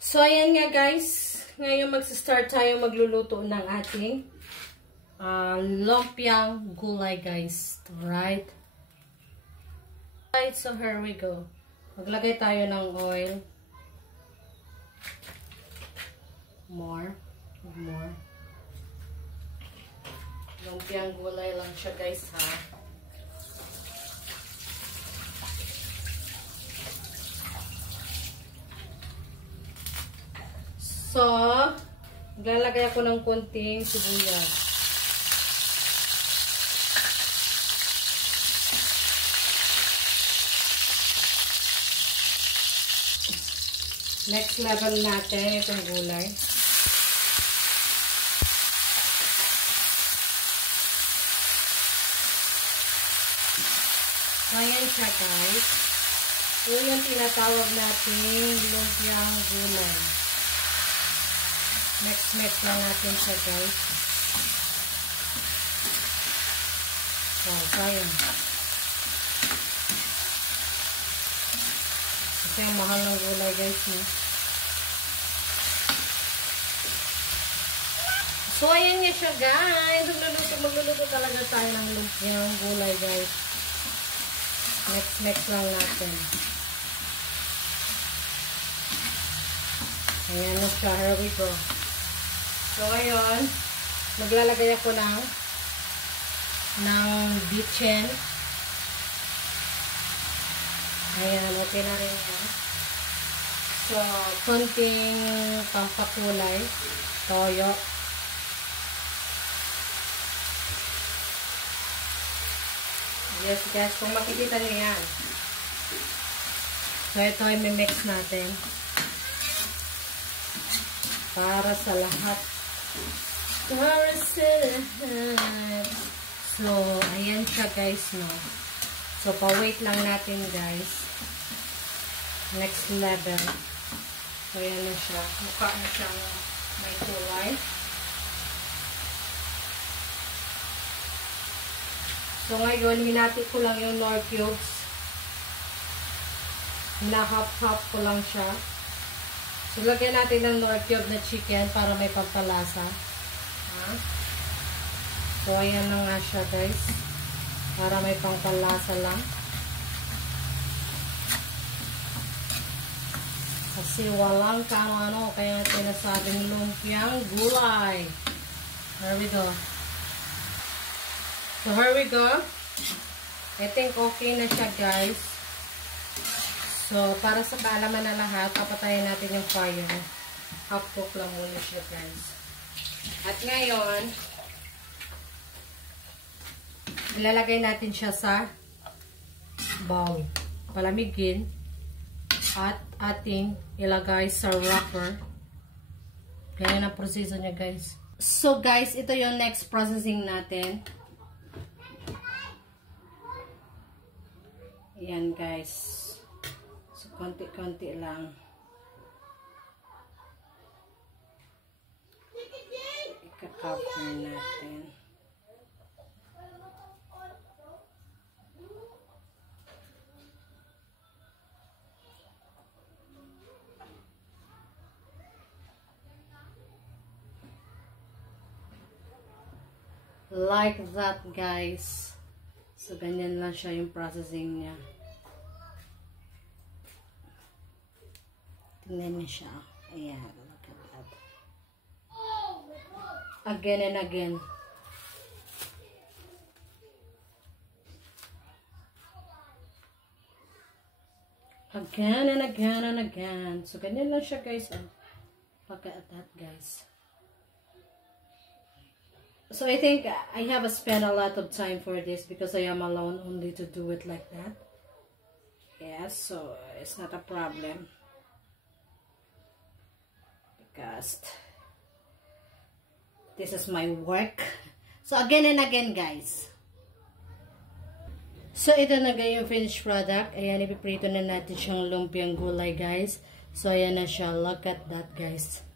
So, ayan nga guys. Ngayon magsa-start tayo magluluto ng ating lumpiang gulay guys. Right? Right, so here we go. Maglagay tayo ng oil. More. Lumpiang gulay lang siya guys ha. So, maglalagay ako ng konting sibuyas. Next level natin itong gulay. Ayan siya guys. Ito yung tinatawag natin lumpiang gulay. Mix lang natin siya guys. So, ayan. Kasi ang mahal ng gulay guys. So, ayan niya siya guys. Magluluto talaga tayo ng lumpiang gulay guys. Mix lang natin. Ayan na siya. Here we go. So, ngayon, maglalagay ako ng bitchin. Ayan, okay na rin yan. So, konting pampakulay. Toyo. Yes, guys. Kung makikita nyo yan. So, ito ay mimix natin. Para sa lahat. So, ayan siya guys, no. So, pa-wait lang natin guys. Next level. So, ayan na siya. Mukha na siyang may kulay. So, ngayon, hinati ko lang yung nor cubes. Hinahap-hap ko lang siya. So, lagyan natin ng nor cube na chicken para may pampalasa. Ha? So, ayan na nga siya, guys. Para may pampalasa lang. Kasi walang ano, kaya sinasabing lumpiang gulay. There we go. So, here we go. I think okay na siya, guys. So, para sa kaalaman na lahat, papatayin natin yung fire. Half cook lang muna siya, guys. At ngayon, ilalagay natin siya sa bowl. Palamigin. At ating ilagay sa wrapper. Ganyan ang proseso niya, guys. So, guys, ito yung next processing natin. Ayan, guys. So, konti-konti lang. Ika-cover natin. Like that, guys. So, ganyan lang siya yung processing niya. Tingnan niyo siya. Ayan. Look at that. Again and again. Again and again and again. So, ganyan lang siya, guys. Look at that, guys. So, I think I have spent a lot of time for this because I am alone only to do it like that. Yes, so it's not a problem. Because this is my work. So, again and again, guys. So, ito na yung finished product. Ayan, ipiprito na natin siyang lumpiang gulay, guys. So, ayan na siya. Look at that, guys.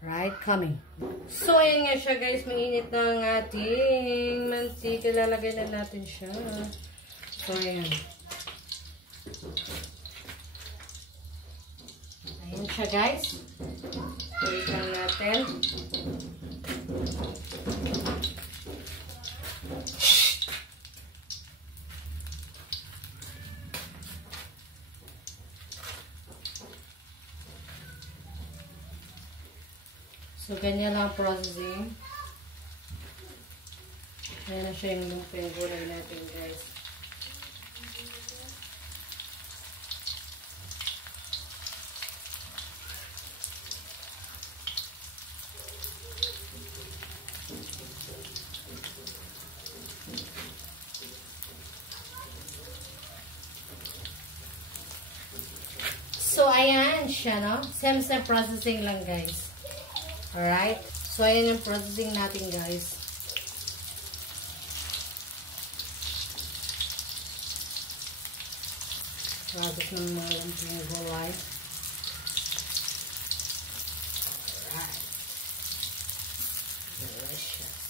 Right? Coming. So, ayan nga siya, guys. Mainit na ang ating mantika. Lalagay na natin siya. So, ayan. Ayan siya guys. Wait lang natin. So, ganyan lang processing. Ayan na siya yung lumpia gulay natin guys. So, ayan siya, no? Same processing lang, guys. Alright? So, ayan yung processing natin, guys. Process ng mga lumpia gulay. Alright. Delicious.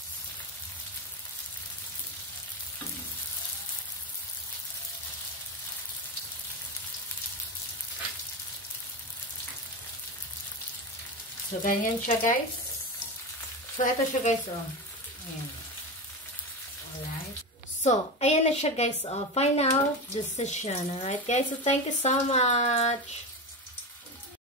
So, ganyan siya, guys. So, ito siya, guys, oh. Ayan. Alright. So, ayan na siya, guys, oh. Final decision. Alright, guys. So, thank you so much.